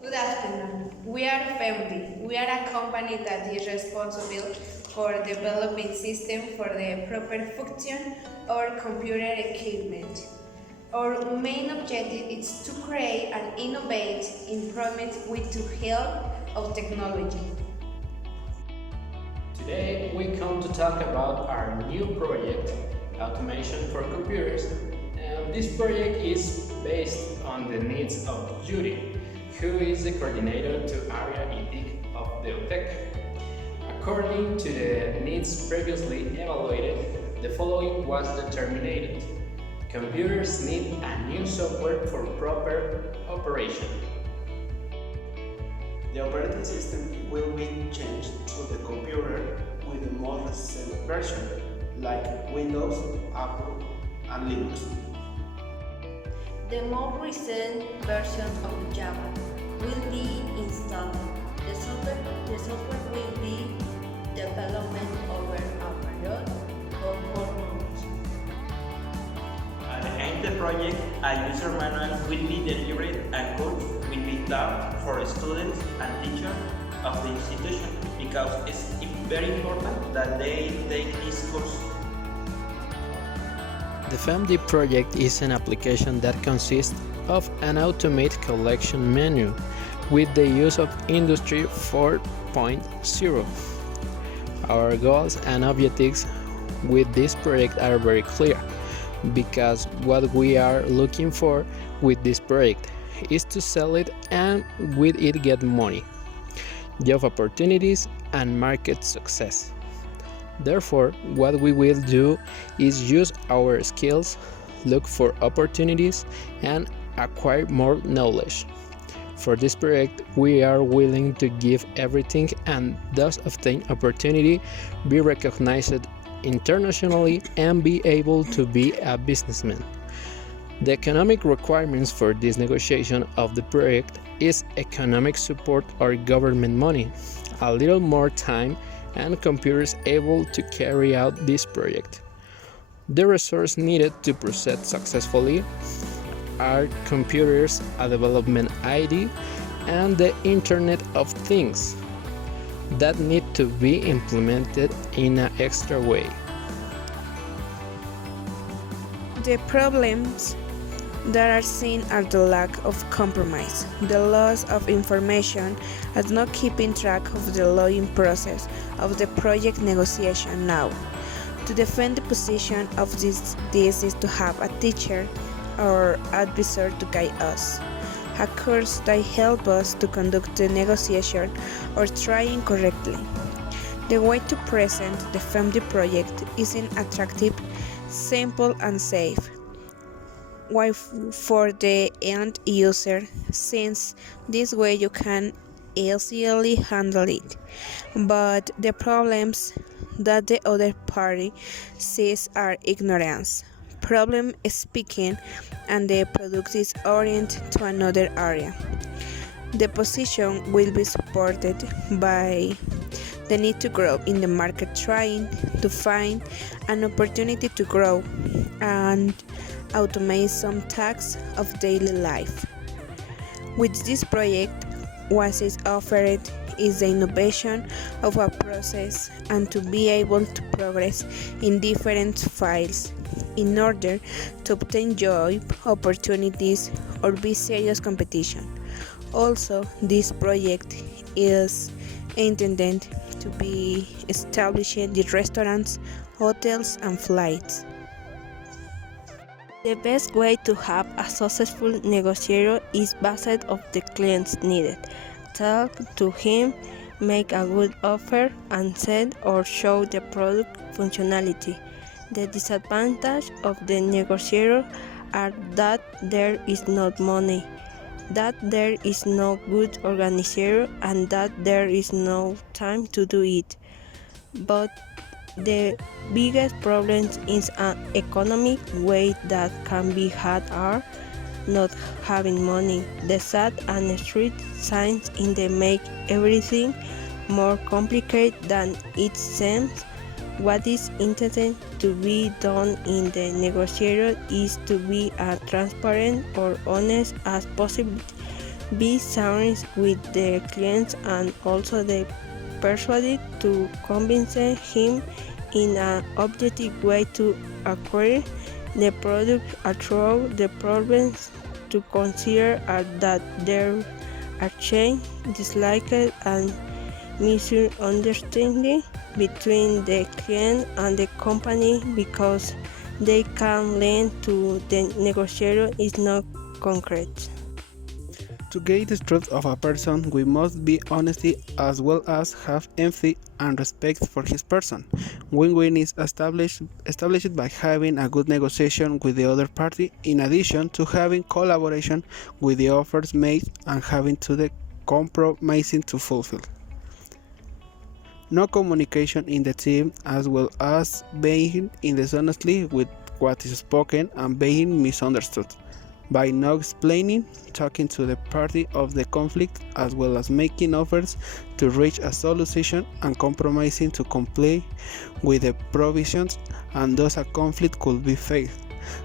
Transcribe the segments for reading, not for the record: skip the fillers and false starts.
Good afternoon. We are Femd. We are a company that is responsible for developing systems for the proper function of computer equipment. Our main objective is to create and innovate improvements with the help of technology. Today we come to talk about our new project, Automation for Computers, and this project is based on the needs of Judy, who is the coordinator to area ITIC of the UTEC. According to the needs previously evaluated, the following was determined. Computers need a new software for proper operation. The operating system will be changed to the computer with the most recent version, like Windows, Apple, and Linux. The most recent version of Java will be installed. The software will be developed over a period of 4 months. At the end of the project, a user manual will be delivered and course will be taught for students and teachers of the institution because it's very important that they take this course. The Femd project is an application that consists of an automated collection menu with the use of Industry 4.0. Our goals and objectives with this project are very clear because what we are looking for with this project is to sell it and with it get money, job opportunities, and market success. Therefore, what we will do is use our skills, look for opportunities, and acquire more knowledge. For this project, we are willing to give everything and thus obtain opportunity, be recognized internationally, and be able to be a businessman. The economic requirements for this negotiation of the project is economic support or government money, a little more time, and computers able to carry out this project. The resource needed to proceed successfully are computers, a development ID, and the Internet of Things that need to be implemented in an extra way. The problems that are seen are the lack of compromise, the loss of information, and not keeping track of the lawing process of the project negotiation now. To defend the position of this is to have a teacher or advisor to guide us, a course that help us to conduct the negotiation or trying correctly. The way to present the Femd project is in attractive, simple, and safe. Why for the end user, since this way you can easily handle it. But the problems that the other party sees are ignorance, problem speaking, and the product is oriented to another area. The position will be supported by the need to grow in the market, trying to find an opportunity to grow and automate some tasks of daily life. With this project, what is offered is the innovation of a process and to be able to progress in different fields in order to obtain job opportunities or be serious competition. Also, this project is intended to be establishing the restaurants, hotels, and flights. The best way to have a successful negotiator is based on the client's needed. Talk to him, make a good offer, and sell or show the product functionality. The disadvantage of the negotiator are that there is not money, that there is no good organizer, and that there is no time to do it. But the biggest problems in an economic way that can be had are not having money, the sad and street signs in the make everything more complicated than it seems. What is intended to be done in the negotiation is to be as transparent or honest as possible be serious with the client and also the persuaded to convince him in an objective way to acquire the product through the problems to consider are that there are change, dislike, and misunderstanding between the client and the company because they can lead to the negotiation is not concrete. To gauge the truth of a person, we must be honesty as well as have empathy and respect for his person. Win-win is established by having a good negotiation with the other party, in addition to having collaboration with the offers made and having to the compromising to fulfill. No communication in the team as well as being dishonestly with what is spoken and being misunderstood by not explaining, talking to the party of the conflict as well as making offers to reach a solution and compromising to comply with the provisions, and thus a conflict could be faced.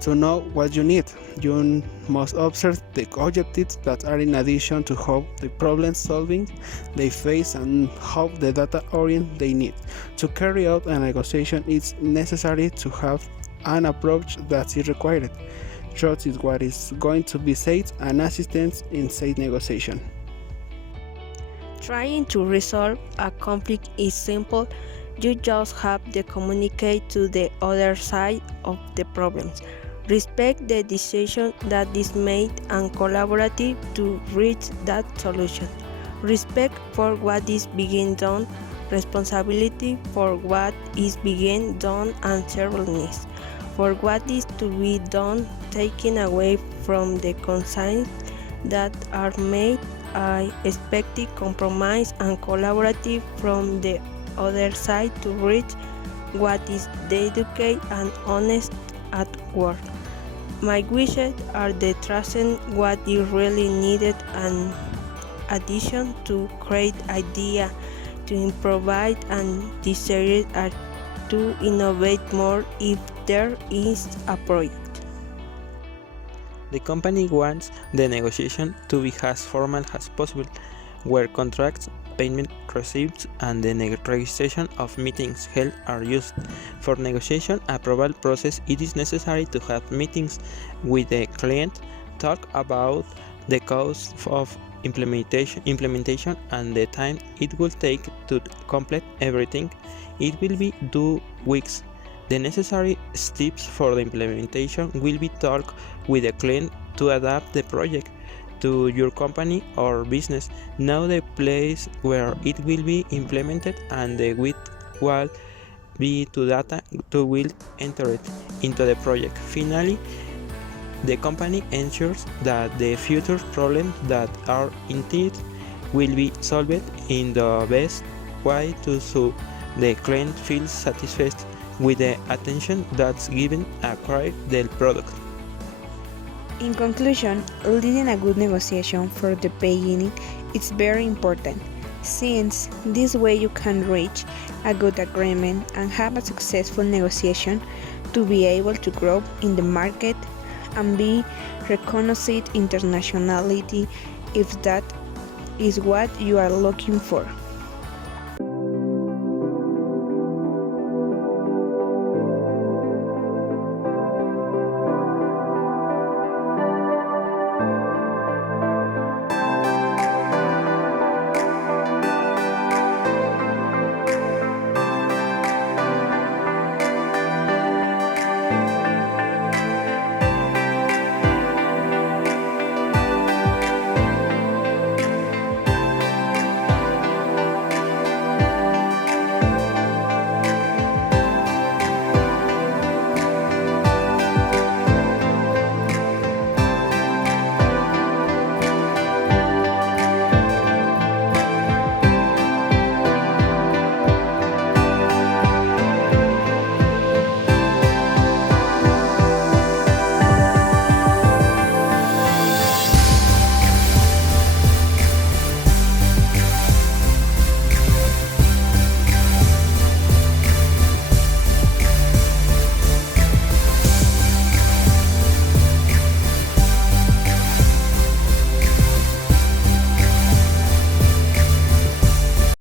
To know what you need, you must observe the objectives that are in addition to how the problem solving they face and how the data orient they need. To carry out a negotiation, it's necessary to have an approach that is required. Trust is what is going to be said and assistance in said negotiation. Trying to resolve a conflict is simple. You just have to communicate to the other side of the problems. Respect the decision that is made and collaborate to reach that solution. Respect for what is being done, responsibility for what is being done, and seriousness for what is to be done, taking away from the consigns that are made. I expect compromise and collaborative from the other side to reach what is dedicated and honest at work. My wishes are the trusting what is really needed and addition to create idea, to improvise and desire are to innovate more if there is a project. The company wants the negotiation to be as formal as possible, where contracts, payment receipts, and the registration of meetings held are used. For negotiation approval process, it is necessary to have meetings with the client, talk about the cost of implementation and the time it will take to complete everything. It will be 2 weeks. The necessary steps for the implementation will be talk with the client to adapt the project to your company or business. Know the place where it will be implemented and the width will be to data to will enter it into the project. Finally, the company ensures that the future problems that are indeed will be solved in the best way to so the client feels satisfied with the attention that's given acquire the product. In conclusion, leading a good negotiation for the beginning is very important, since this way you can reach a good agreement and have a successful negotiation to be able to grow in the market and be recognized internationally if that is what you are looking for.